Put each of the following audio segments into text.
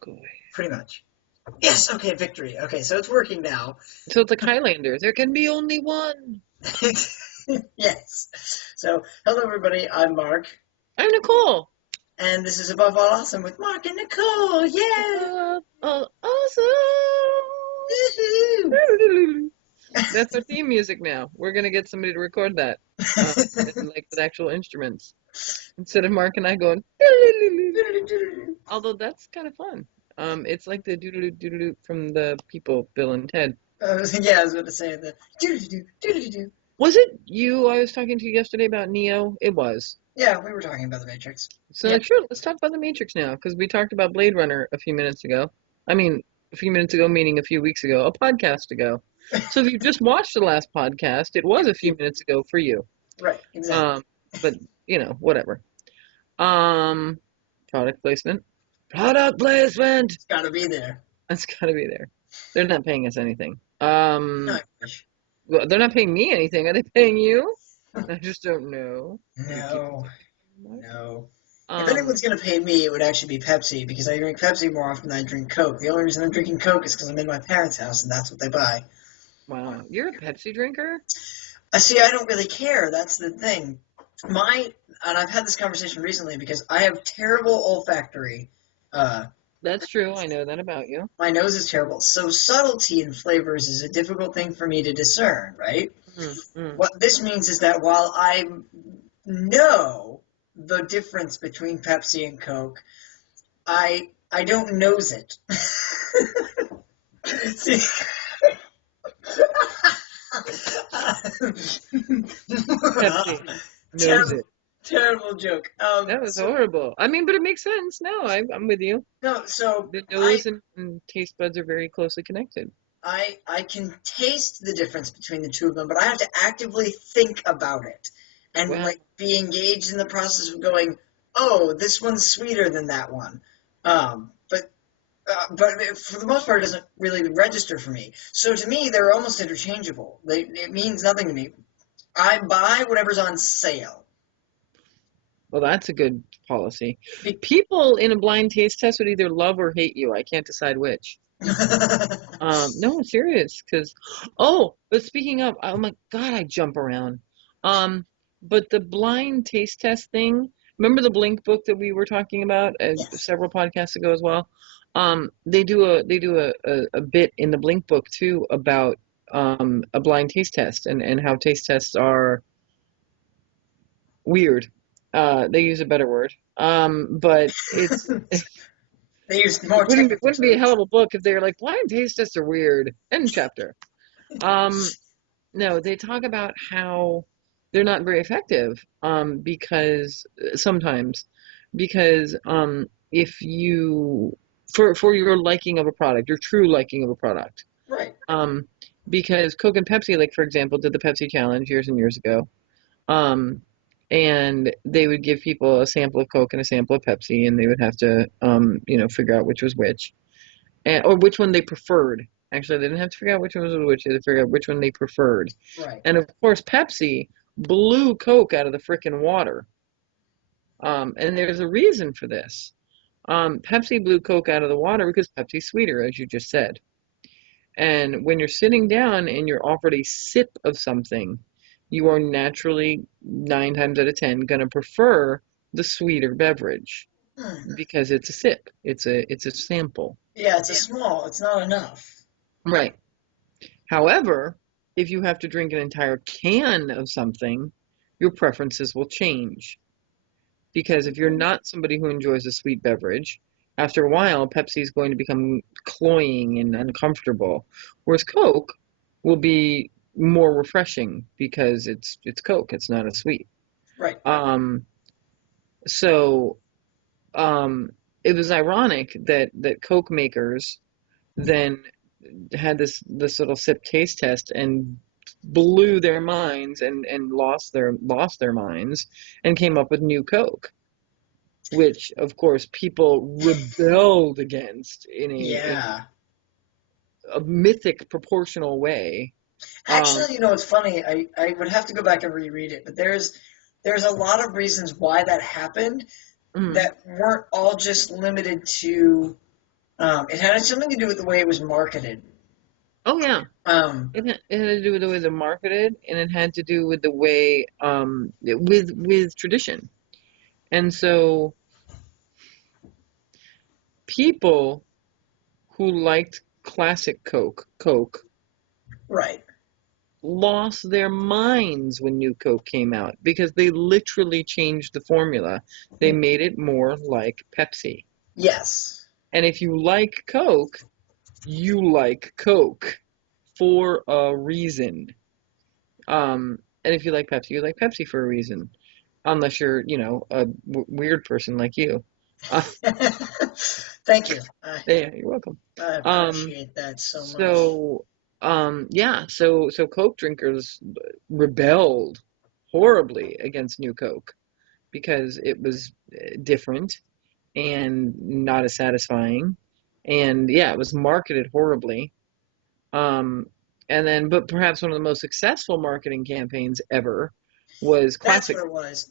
Good. Pretty much. Yes, okay, victory. Okay, so it's working now. So it's like Highlander. There can be only one. Yes. So, hello everybody, I'm Mark, I'm Nicole. and this is Above All Awesome with Mark and Nicole. Yeah! Woohoo! Awesome. That's our theme music now. We're gonna get somebody to record that, like with actual instruments, instead of Mark and I going. Although that's kind of fun. It's like the doodle doodle from the People, Bill and Ted. Yeah, I was about to say the do-do-do, do-do-do-do. Was it you I was talking to yesterday about Neo? It was. Yeah, we were talking about the Matrix. So Yeah. sure, let's talk about the Matrix now, because we talked about Blade Runner a few minutes ago. I mean, a few minutes ago, meaning a few weeks ago, a podcast ago. So if you just watched the last podcast, it was a few minutes ago for you. Right, exactly. But whatever. Product placement. Product placement. It's gotta be there. That's gotta be there. They're not paying us anything. No, I wish. Well, they're not paying me anything. Are they paying you? I just don't know. No, no. If Um, anyone's gonna pay me, it would actually be Pepsi, because I drink Pepsi more often than I drink Coke. The only reason I'm drinking Coke is because I'm in my parents' house, and that's what they buy. wow, you're a Pepsi drinker? I see. I don't really care. That's the thing. And I've had this conversation recently because I have terrible olfactory. Uh, That's true. I know that about you. my nose is terrible. So subtlety in flavors is a difficult thing for me to discern, right? Mm, mm. What this means is that while I know the difference between Pepsi and Coke, I don't nose it. See, Pepsi knows terrible, it. terrible joke. That was horrible. I mean, but it makes sense. No, I'm with you. No, so The nose and taste buds are very closely connected. I can taste the difference between the two of them, but I have to actively think about it and Well, like be engaged in the process of going, oh, this one's sweeter than that one. But for the most part, it doesn't really register for me. So to me, they're almost interchangeable. It means nothing to me. I buy whatever's on sale. well, that's a good policy. Be- People in a blind taste test would either love or hate you. I can't decide which. No, I'm serious. But speaking of, oh my God, I jump around. But the blind taste test thing, remember the Blink book that we were talking about Yes. several podcasts ago as well? They do a bit in the Blink book too about a blind taste test and how taste tests are weird. They use a better word. But it's They use more it technical wouldn't be a hell terms. of a book if they were like blind taste tests are weird. End chapter. Um, no, they talk about how they're not very effective because sometimes because if you for your liking of a product, your true liking of a product. Right. Um, because Coke and Pepsi, like for example, did the Pepsi challenge years and years ago. Um, and they would give people a sample of Coke and a sample of Pepsi, and they would have to figure out which was which, or which one they preferred. Actually, they didn't have to figure out which one was which, they had to figure out which one they preferred. Right. And of course, Pepsi blew Coke out of the frickin' water. And there's a reason for this. Pepsi blew Coke out of the water because Pepsi's sweeter, as you just said. And when you're sitting down and you're offered a sip of something, you are naturally, 9 times out of 10, going to prefer the sweeter beverage Hmm. because it's a sip. It's a sample. Yeah, it's a small. It's not enough. Right. However, if you have to drink an entire can of something, your preferences will change. Because if you're not somebody who enjoys a sweet beverage, after a while, Pepsi is going to become cloying and uncomfortable, whereas Coke will be more refreshing because it's Coke. It's not a sweet. Right. So it was ironic that Coke makers then had this little sip taste test and blew their minds and lost their minds and came up with new Coke, which of course people rebelled against in Yeah. a mythic proportional way. Actually, it's funny. I would have to go back and reread it, but there's a lot of reasons why that happened Mm, that weren't all just limited to It had something to do with the way it was marketed. Oh yeah, Um, it had to do with the way they're marketed, and it had to do with the way with tradition. And so people who liked classic Coke right. lost their minds when new Coke came out because they literally changed the formula. They made it more like Pepsi. Yes. And if you like Coke, you like Coke for a reason. And if you like Pepsi, you like Pepsi for a reason. Unless you're, a weird person like you. Uh, Thank you. I, yeah, you're welcome. I Um, appreciate that so much. so, yeah, so Coke drinkers rebelled horribly against New Coke because it was different and not as satisfying. And yeah, it was marketed horribly. Um, and then, but perhaps one of the most successful marketing campaigns ever was That's classic. what it was.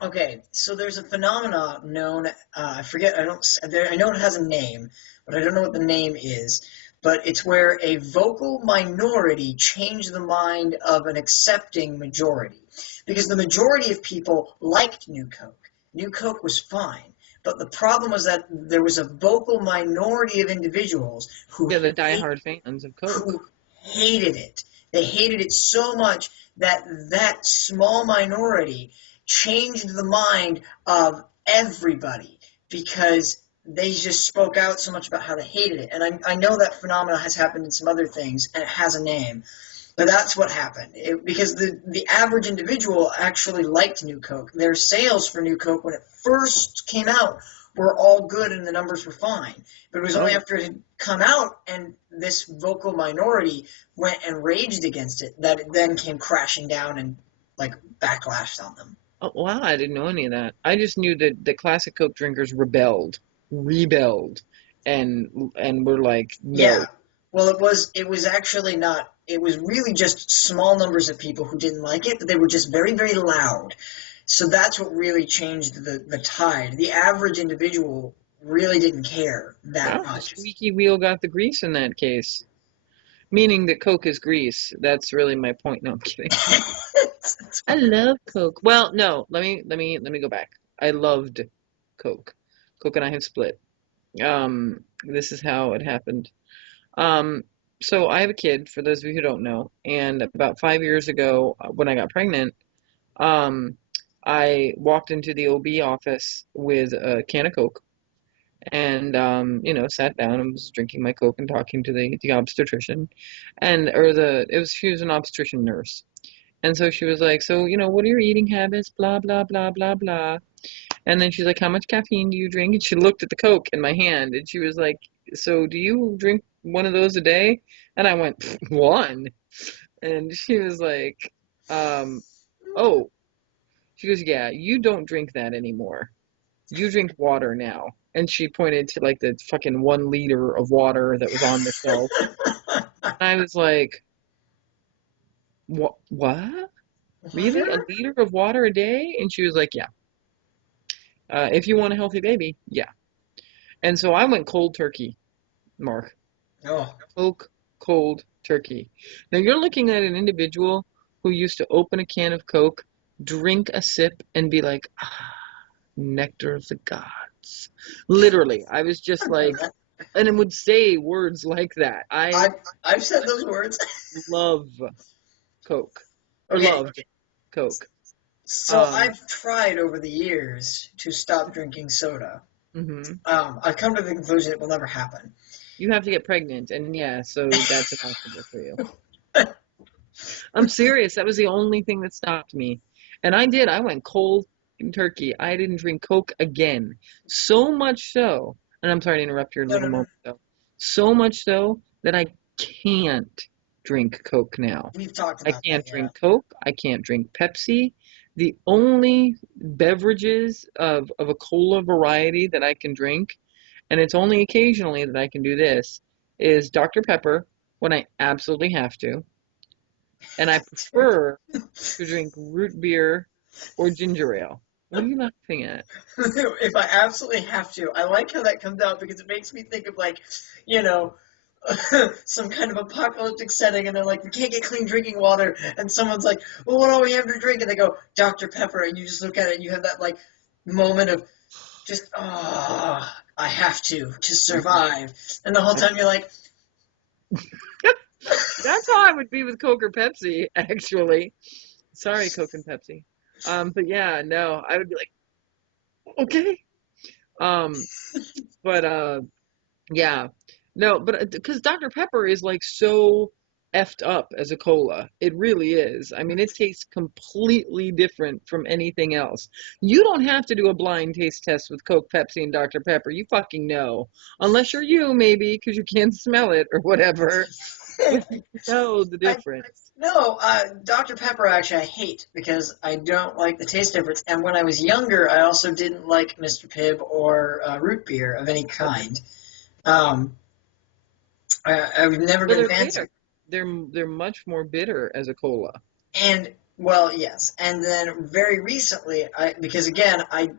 Okay, so there's a phenomenon known. I forget. I don't. I know it has a name, but I don't know what the name is. But it's where a vocal minority changed the mind of an accepting majority, because the majority of people liked New Coke. New Coke was fine, but the problem was that there was a vocal minority of individuals Yeah, the diehard fans of Coke. who hated it. They hated it so much that that small minority changed the mind of everybody because they just spoke out so much about how they hated it. And I know that phenomena has happened in some other things, and it has a name. But that's what happened. Because the average individual actually liked New Coke. Their sales for New Coke when it first came out were all good and the numbers were fine. But it was Oh only yeah. after it had come out and this vocal minority went and raged against it that it then came crashing down and like backlashed on them. Oh, wow, I didn't know any of that. I just knew that the classic Coke drinkers rebelled, and were like, Yeah. no. Well, it was actually not. It was really just small numbers of people who didn't like it, but they were just very, very loud. So that's what really changed the tide. The average individual really didn't care that Wow, the much. squeaky wheel got the grease in that case. Meaning that Coke is grease. That's really my point. No, I'm kidding. I love Coke. Well, no, let me go back. I loved Coke. Coke and I have split. This is how it happened. Um, so I have a kid, for those of you who don't know, and about 5 years ago, when I got pregnant, um, I walked into the OB office with a can of Coke and, sat down and was drinking my Coke and talking to the obstetrician, she was an obstetrician nurse. And so she was like, so, what are your eating habits? Blah, blah, blah, blah, blah. And then she's like, how much caffeine do you drink? And she looked at the Coke in my hand and she was like, so do you drink one of those a day? And I went, one. And she was like, um, oh, she goes, yeah, you don't drink that anymore. You drink water now. And she pointed to like the fucking 1 liter of water that was on the shelf. And I was like, what? Really? A liter of water a day? And she was like, yeah. If you want a healthy baby, yeah. And so I went cold turkey, Mark. Oh, Coke cold turkey. Now you're looking at an individual who used to open a can of Coke, drink a sip, and be like, ah, nectar of the gods. Literally, I was just like, and it would say words like that. I I've said those words. love Coke, or Okay, loved Coke. so Um, I've tried over the years to stop drinking soda. mhm. I've come to the conclusion it will never happen. You have to get pregnant, and yeah, so that's impossible for you. I'm serious. That was the only thing that stopped me. And I did. I went cold turkey. I didn't drink Coke again. So much so, and I'm sorry to interrupt your No, little no, no. moment though. So much so that I can't drink Coke now. We've talked I about that, can't yeah. drink Coke. I can't drink Pepsi. The only beverages of a cola variety that I can drink, and it's only occasionally that I can do this, is Dr. Pepper when I absolutely have to. And I prefer to drink root beer or ginger ale. What are you laughing at? If I absolutely have to. I like how that comes out because it makes me think of like, you know, some kind of apocalyptic setting, and they're like, we can't get clean drinking water, and someone's like, well, what do we have to drink? And they go, Dr. Pepper, and you just look at it and you have that like moment of just, ah, I have to survive, and the whole time you're like, That's how I would be with Coke or Pepsi, actually. Sorry, Coke and Pepsi. But yeah, no, I would be like, okay. Um, but yeah, no, but because Dr. Pepper is like so effed up as a cola, it really is. I mean, it tastes completely different from anything else. You don't have to do a blind taste test with Coke, Pepsi, and Dr. Pepper. You fucking know, unless you're you, maybe, because you can't smell it or whatever. But you know the I difference. no, Dr. Pepper actually I hate because I don't like the taste difference. And when I was younger, I also didn't like Mr. Pibb or root beer of any kind. Um, I've never Well, been they're fans of, bitter. They're much more bitter as a cola. and well, yes. And then very recently, because again, I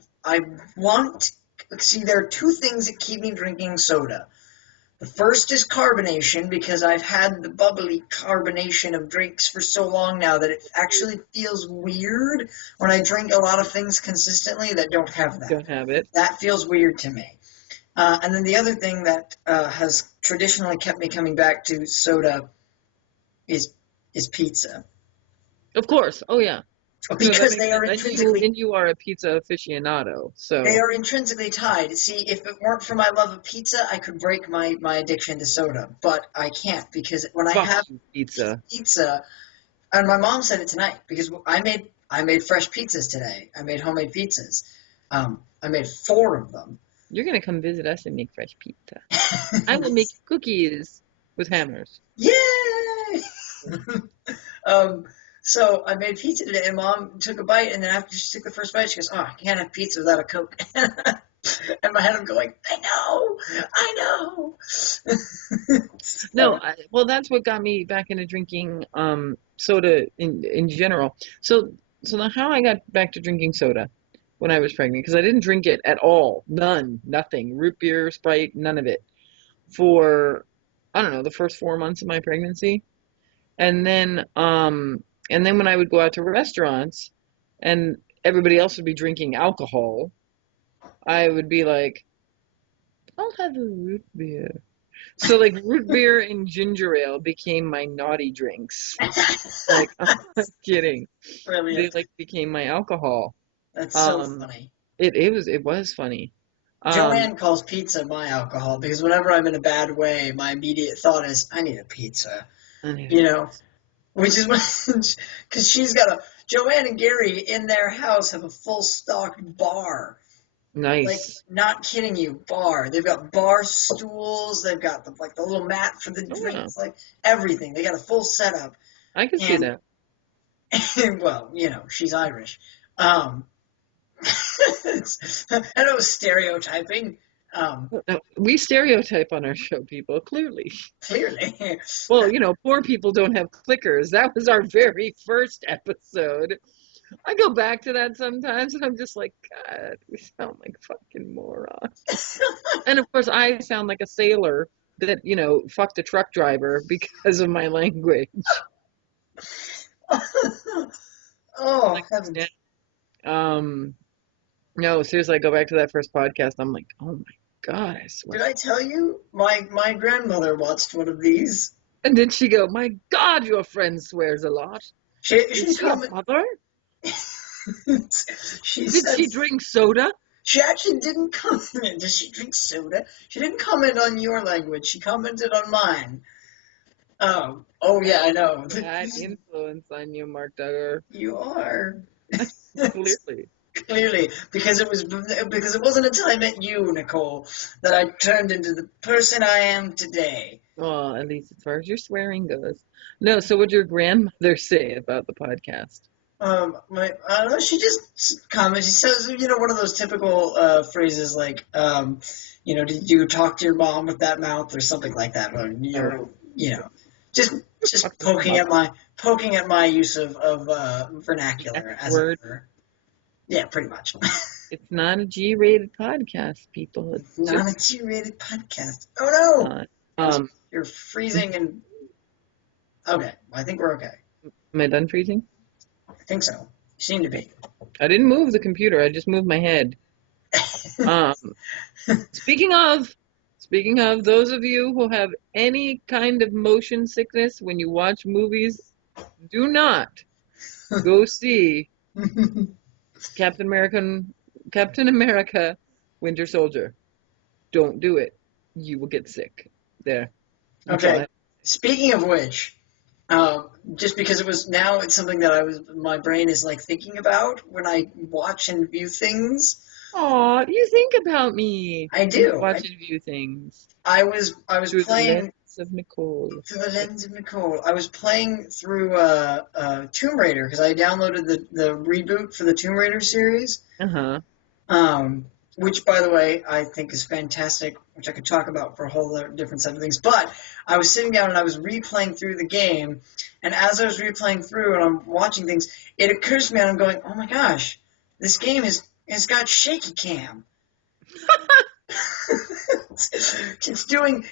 want see there are two things that keep me drinking soda. The first is carbonation because I've had the bubbly carbonation of drinks for so long now that it actually feels weird when I drink a lot of things consistently that don't have that. Don't have it. That feels weird to me. And then the other thing that has traditionally kept me coming back to soda is is pizza Of course. Oh yeah. No, that because makes sense. And you are a pizza aficionado. they So are intrinsically tied. See, if it weren't for my love of pizza, I could break my addiction to soda, but I can't because when I fuck have you, pizza. pizza, and my mom said it tonight because I made fresh pizzas today. I made homemade pizzas. I made four of them. You're gonna come visit us and make fresh pizza. I will make cookies with hammers. Yay! um, so I made pizza today, and Mom took a bite, and then after she took the first bite, she goes, "Oh, I can't have pizza without a Coke." In my head, I'm going, I know." No, So, well, that's what got me back into drinking soda in general. So now how I got back to drinking soda when I was pregnant because I didn't drink it at all, none, nothing, root beer, Sprite, none of it for I don't know the first 4 months of my pregnancy, and then when I would go out to restaurants and everybody else would be drinking alcohol, I would be like, I'll have a root beer. So like root beer and ginger ale became my naughty drinks. Like I'm not kidding. They brilliant. like became my alcohol. That's so Um, funny. it was funny. Um, Joanne calls pizza my alcohol because whenever I'm in a bad way, my immediate thought is, I need a pizza. I need a You know, pizza. which is because she's got Joanne and Gary in their house have a full stocked bar. Like, Nice. not kidding you, bar. They've got bar stools. They've got the little mat for the Oh yeah, drinks, like everything. They got a full setup. I can see And, that. well, she's Irish. Um, I know it was stereotyping. No, we stereotype on our show, people, clearly. Clearly. Well, poor people don't have clickers. That was our very first episode. I go back to that sometimes and I'm just like, God, we sound like fucking morons. And of course, I sound like a sailor that, fucked a truck driver because of my language. Oh, Like, yeah. heavens. Um, no, seriously, I go back to that first podcast. I'm like, oh my God, I Did swear. I tell you? My grandmother watched one of these. And then she go, my God, your friend swears a lot. She Is she a comment. mother? She Did she says drink soda? she actually didn't comment. Does she drink soda? She didn't comment on your language. She commented on mine. Oh yeah, I know. Bad influence on you, Mark Duggar. You are. Clearly. Clearly, because it wasn't until I met you, Nicole, that I turned into the person I am today. Well, at least as far as your swearing goes. No, so what'd your grandmother say about the podcast? I don't know. She just comments. She says, one of those typical phrases like, did you talk to your mom with that mouth or something like that, or Oh, just fuck just this poking mother. at my use of The F vernacular, as it word. were. Yeah, pretty much. It's not a G-rated podcast, people. It's Not a just G-rated podcast. Oh no! not. It's, Um, you're freezing and okay. I think we're okay. am I done freezing? I think so. You seem to be. I didn't move the computer. I just moved my head. Um, speaking of, speaking of, those of you who have any kind of motion sickness when you watch movies, do not go see Captain American, Captain America, Winter Soldier. Don't do it. You will get sick. There. That's all Okay. Speaking of which, just because it was now it's something that my brain is like thinking about when I watch and view things. Aw, you think about me I when you do. watch and view things I was through the playing lens of Nicole. through the lens of Nicole. I was playing through Tomb Raider because I downloaded the reboot for the Tomb Raider series. Uh-huh. Um, which, by the way, I think is fantastic, which I could talk about for a whole different set of things. But I was sitting down and I was replaying through the game, and as I was replaying through and I'm watching things, it occurs to me and I'm going, oh my gosh, this game has got shaky cam. It's doing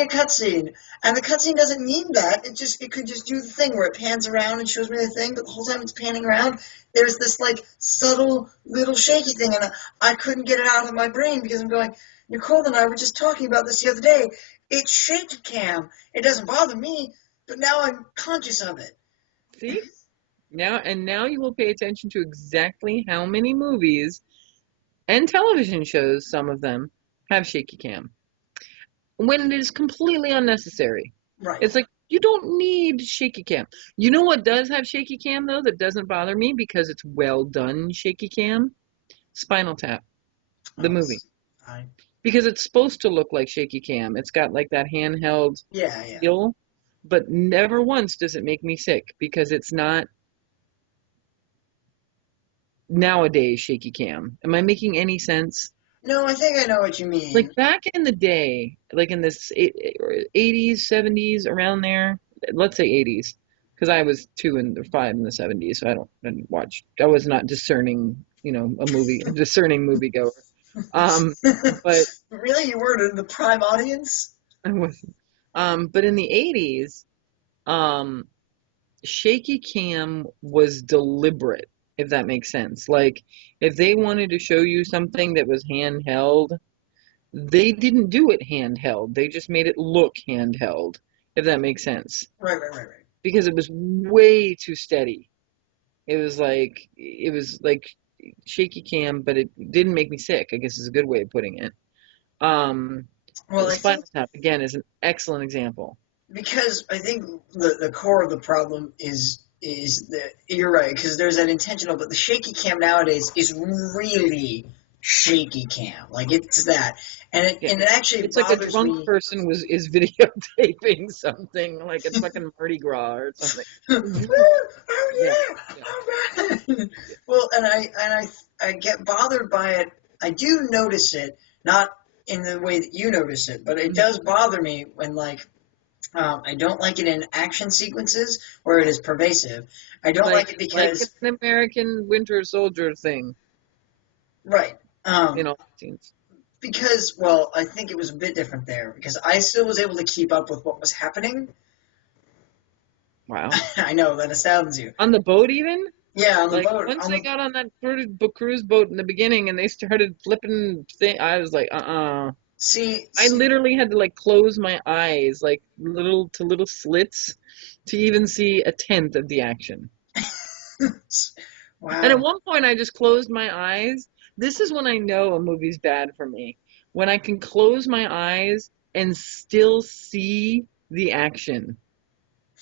a cutscene, and the cutscene doesn't need that. It could just do the thing where it pans around and shows me the thing, but the whole time it's panning around, there's this like subtle little shaky thing, and I couldn't get it out of my brain because I'm going. Nicole and I were just talking about this the other day. It's shaky cam. It doesn't bother me, but now I'm conscious of it. See? Now you will pay attention to exactly how many movies and television shows, some of them, have shaky cam. When it is completely unnecessary. Right. It's like you don't need shaky cam. You know what does have shaky cam though that doesn't bother me because it's well done shaky cam? Spinal Tap, the movie. I, Because it's supposed to look like shaky cam. It's got like that handheld yeah. feel, but never once does it make me sick because it's not nowadays shaky cam. Am I making any sense? No, I think I know what you mean. Like back in the day, like in this 80s, 70s, around there, let's say 80s, because I was 2 and 5 in the 70s, so I didn't watch. I was not discerning, a discerning moviegoer. But Really, you were in the prime audience? I wasn't. But in the 80s, um, shaky cam was deliberate, if that makes sense. Like if they wanted to show you something that was handheld, they didn't do it handheld. They just made it look handheld, if that makes sense. Right. Because it was way too steady. It was like shaky cam, but it didn't make me sick, I guess is a good way of putting it. Well, I Spinal think Tap again is an excellent example. because I think the core of the problem is that you're right because there's that intentional, but the shaky cam nowadays is really shaky cam, like it's that, and it Yeah, and it actually it's like a bothers drunk me. person is videotaping something like it's fucking Mardi Gras or something. Oh Yeah, yeah, yeah, all right. Well, and I get bothered by it. I do notice it, not in the way that you notice it, but it does bother me when like I don't like it in action sequences where it is pervasive. I don't like it like because an American Winter Soldier thing, right. all scenes. Because well, I think it was a bit different there because I still was able to keep up with what was happening. Wow. I know that astounds you. On the boat even? Yeah, on the Like boat. once they got on that cruise boat in the beginning and they started flipping I was like, See, I literally had to like close my eyes like little slits to even see a tenth of the action. And at wow. one point I just closed my eyes. This is when I know a movie's bad for me. When I can close my eyes and still see the action,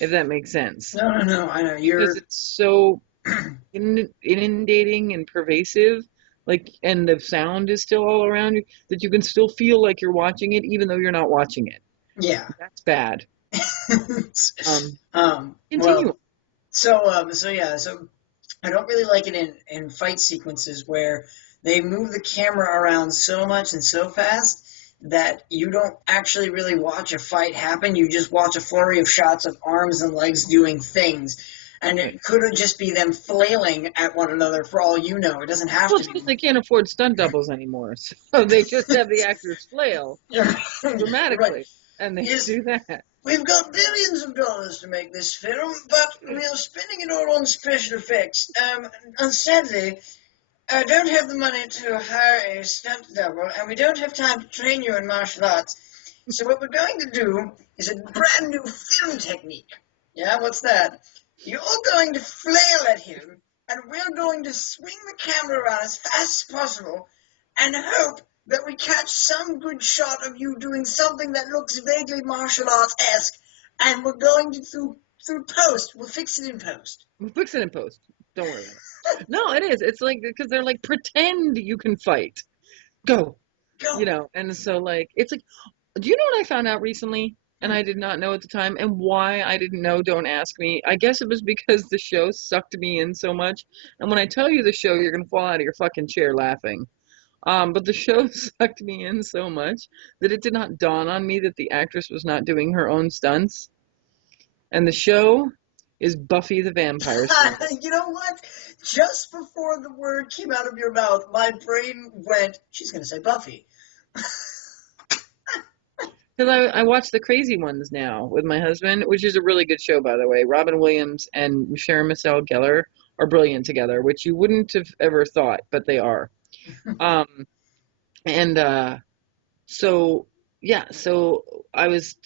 if that makes sense. No. I know Because you're. it's so inundating and pervasive, like, and the sound is still all around you, that you can still feel like you're watching it, even though you're not watching it. Yeah. That's bad. Well, Continue. so yeah, so I don't really like it in fight sequences where they move the camera around so much and so fast that you don't actually really watch a fight happen. You just watch a flurry of shots of arms and legs doing things. And Right. it could just be them flailing at one another for all you know. It doesn't have Well, to it's be. because they can't afford stunt doubles anymore, so they just have the actors flail Right. dramatically, and they Yes, do that. we've got billions of dollars to make this film, but we are spending it all on special effects. And sadly, I don't have the money to hire a stunt double, and we don't have time to train you in martial arts. So what we're going to do is a brand new film technique. Yeah, what's that? You're going to flail at him, and we're going to swing the camera around as fast as possible, and hope that we catch some good shot of you doing something that looks vaguely martial arts-esque, and we're going to through post. We'll fix it in post. We'll fix it in post. Don't worry about it. No, it is. It's like because they're like pretend you can fight. Go, Go. and so like it's like. Do you know what I found out recently? And I did not know at the time, and why I didn't know, don't ask me. I guess it was because the show sucked me in so much. And when I tell you the show, you're gonna fall out of your fucking chair laughing. But the show sucked me in so much that it did not dawn on me that the actress was not doing her own stunts. And the show is Buffy the Vampire Slayer. You know what? Just before the word came out of your mouth, my brain went, she's going to say Buffy. Because I watch The Crazy Ones now with my husband, which is a really good show, by the way. Robin Williams and Sarah Michelle Gellar are brilliant together, which you wouldn't have ever thought, but they are. Um, and so, yeah, so I was,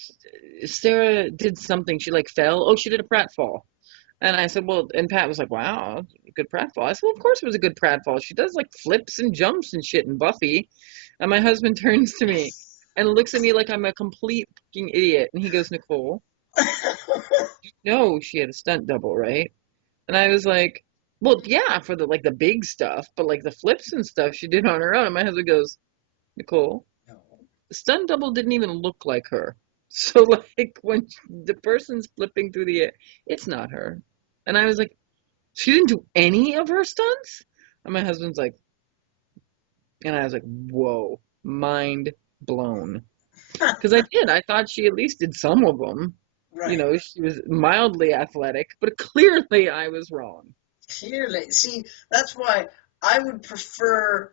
Sarah did something. She like fell. Oh, she did a pratfall. And I said, well, and Pat was like, wow, a good pratfall. I said, well, of course it was a good pratfall. She does like flips and jumps and shit in Buffy. And my husband turns to me and looks at me like I'm a complete fucking idiot. And he goes, Nicole, no, she had a stunt double, right? And I was like, well, yeah, for the like the big stuff, but like the flips and stuff she did on her own. And my husband goes, Nicole, No. the stunt double didn't even look like her. So like when the person's flipping through the air, it's not her. And I was like, she didn't do any of her stunts? And my husband's like, and I was like, whoa, mind blown. Because I did. I thought she at least did some of them. Right. She was mildly athletic, but clearly I was wrong. Clearly. See, that's why I would prefer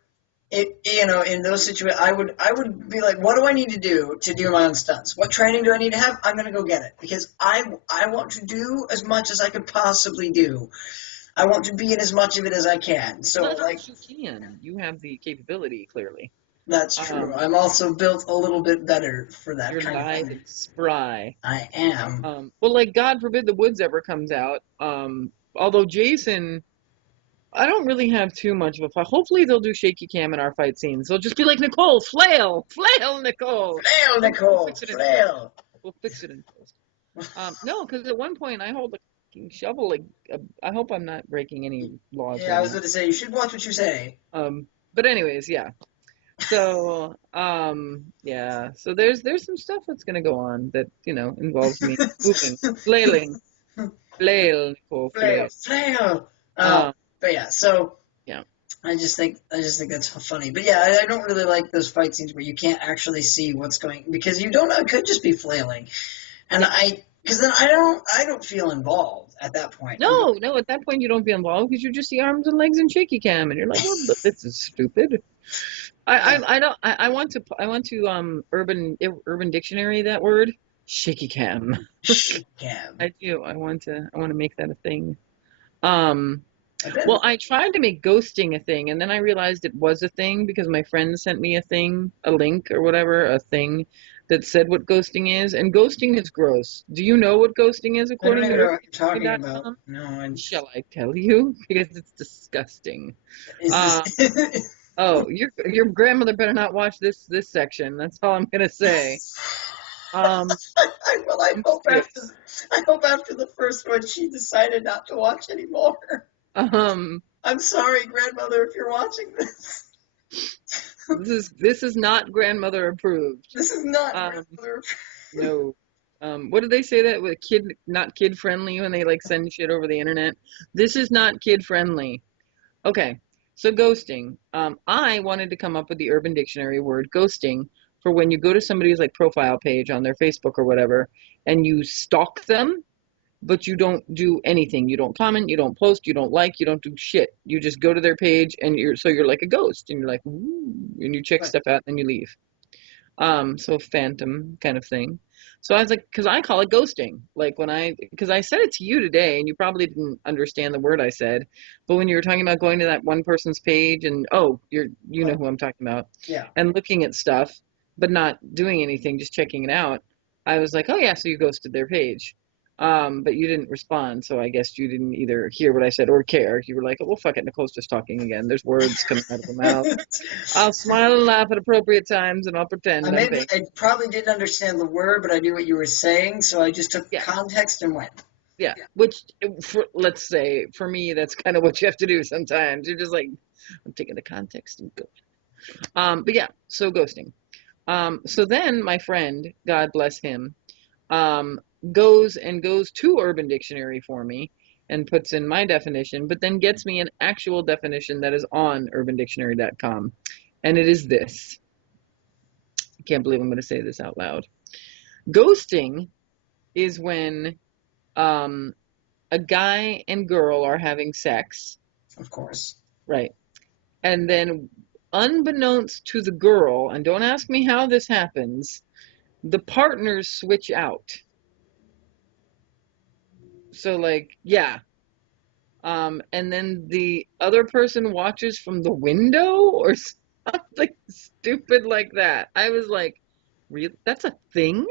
it, in those situations. I would be like, what do I need to do my own stunts? What training do I need to have? I'm going to go get it because I want to do as much as I could possibly do. I want to be in as much of it as I can. So, Well, like, you can. You have the capability, clearly. that's true. Um, I'm also built a little bit better for that you're kind of lithe thing. and spry. I am. Well, like, God forbid the Woods ever comes out. Although Jason, I don't really have too much of a fight. Hopefully they'll do shaky cam in our fight scenes. They'll just be like, Nicole, flail, flail, Nicole. Flail, We'll Nicole, fix it in post. flail. We'll fix it in post. No, because at one point I hold a fucking shovel. Like, I hope I'm not breaking any laws Yeah, I right was now. going to say, you should watch what you say. But anyways, yeah. So, yeah. So there's some stuff that's gonna go on that involves me moving, flailing, flail, Nicole, Flail, flail. flail. Um, But yeah, so yeah. I just think that's funny. But yeah, I don't really like those fight scenes where you can't actually see what's going because you don't know. It could just be flailing, and Yeah. because then I don't feel involved at that point. I'm No, no. At that point, you don't feel involved because you just see arms and legs and shaky cam, and you're like, well, this is stupid. yeah, I don't. I want to Urban Dictionary that word shaky cam. yeah. I do. I want to make that a thing. Um. I bet. Well, I tried to make ghosting a thing, and then I realized it was a thing because my friend sent me a thing, a link or whatever, a thing that said what ghosting is, and ghosting is gross. Do you know what ghosting is I don't according to even know what you're talking about. urban.com? No, I Shall I tell you? Because it's disgusting. is Uh, this. oh, your grandmother better not watch this section. That's all I'm gonna say. Um, Well, I I'm hope after serious. I hope after the first one she decided not to watch anymore. Um, I'm sorry, grandmother, if you're watching this. this is not grandmother approved. This is not Um, grandmother. No. What did they say that with not kid friendly when they like send shit over the internet? This is not kid friendly. Okay. So ghosting. I wanted to come up with the Urban Dictionary word ghosting for when you go to somebody's like profile page on their Facebook or whatever and you stalk them, but you don't do anything. You don't comment, you don't post, you don't like, you don't do shit. You just go to their page and you're like a ghost and you're like, ooh, and you check Right. stuff out and you leave. So phantom kind of thing. So I was like, because I call it ghosting. Like because I said it to you today, and you probably didn't understand the word I said, but when you were talking about going to that one person's page and oh, you know Right. who I'm talking about, Yeah. and looking at stuff, but not doing anything, just checking it out. I was like, oh yeah, so you ghosted their page. But you didn't respond, so I guess you didn't either hear what I said or care. You were like, oh, well, fuck it, Nicole's just talking again. There's words coming out of her mouth. I'll smile and laugh at appropriate times, and I'll pretend I'm paying. I probably didn't understand the word, but I knew what you were saying, so I just took the Yeah, context and went. yeah. Which, let's say, for me, that's kind of what you have to do sometimes. You're just like, I'm taking the context and go. But yeah, so ghosting. So then my friend, God bless him, um, goes to Urban Dictionary for me and puts in my definition, but then gets me an actual definition that is on UrbanDictionary.com, and it is this. I can't believe I'm going to say this out loud. Ghosting is when um, a guy and girl are having sex, Of course. right? And then, unbeknownst to the girl, and don't ask me how this happens, the partners switch out. So, like, yeah. And then the other person watches from the window or something stupid like that. I was like, really? That's a thing?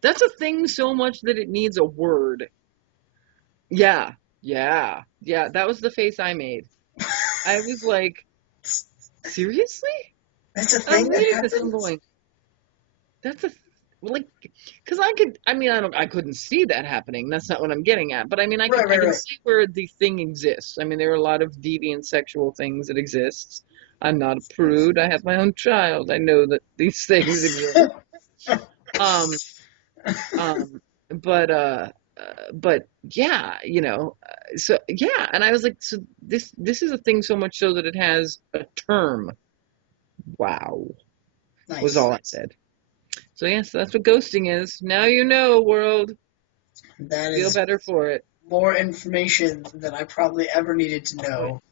That's a thing so much that it needs a word. Yeah, yeah. That was the face I made. I was like, seriously? That's a I'm thing that reading this and I'm happens? going, that's a like, because I couldn't see that happening. That's not what I'm getting at. But I mean, Right, I right, can right. see where the thing exists. I mean, there are a lot of deviant sexual things that exists. I'm not a prude. I have my own child. I know that these things exist. Um, um, but yeah, so yeah, and I was like, so this is a thing so much so that it has a term. Wow, was Nice. all I said. So yes, that's what ghosting is. Now you know, world. That Feel is better for it. more information than I probably ever needed to Right. know.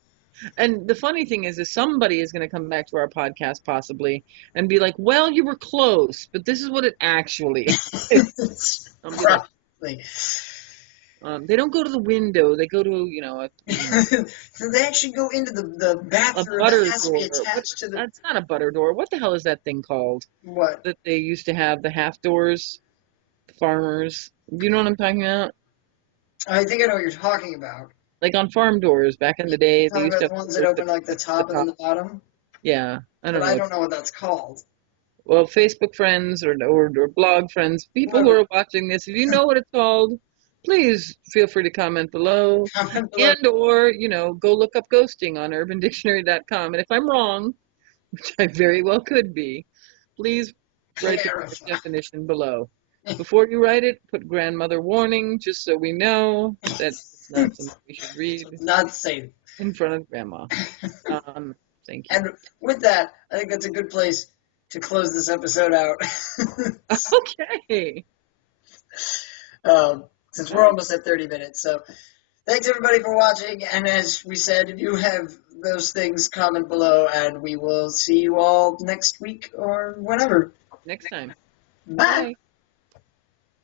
And the funny thing is somebody is going to come back to our podcast possibly and be like, "Well, you were close, but this is what it actually is." I'll be like, Probably. they don't go to the window; they go to, So they actually go into the a bathroom that butter has to be door. What? attached to the That's not a butter door. What the hell is that thing called? what? That they used to have the half doors, farmers. You know what I'm talking about? I think I know what you're talking about. Like on farm doors back in the You're day, they talking used to about have the ones that doors that open like the the top and then top. the bottom, Yeah, I but don't I know. don't know what that's called. Well, Facebook friends or blog friends, people who Whoever, are watching this, if you know what it's called, please feel free to comment below comment below. and or, go look up ghosting on urbandictionary.com. And if I'm wrong, which I very well could be, please write the correct Clarify. definition below. Before you write it, put grandmother warning just so we know that it's not something we should So read not safe. in front of grandma. Um, Thank you. And with that, I think that's a good place to close this episode out. Okay. Since we're almost at 30 minutes. So thanks everybody for watching. And as we said, if you have those things, comment below, and we will see you all next week or whenever. Next time. Bye. Bye.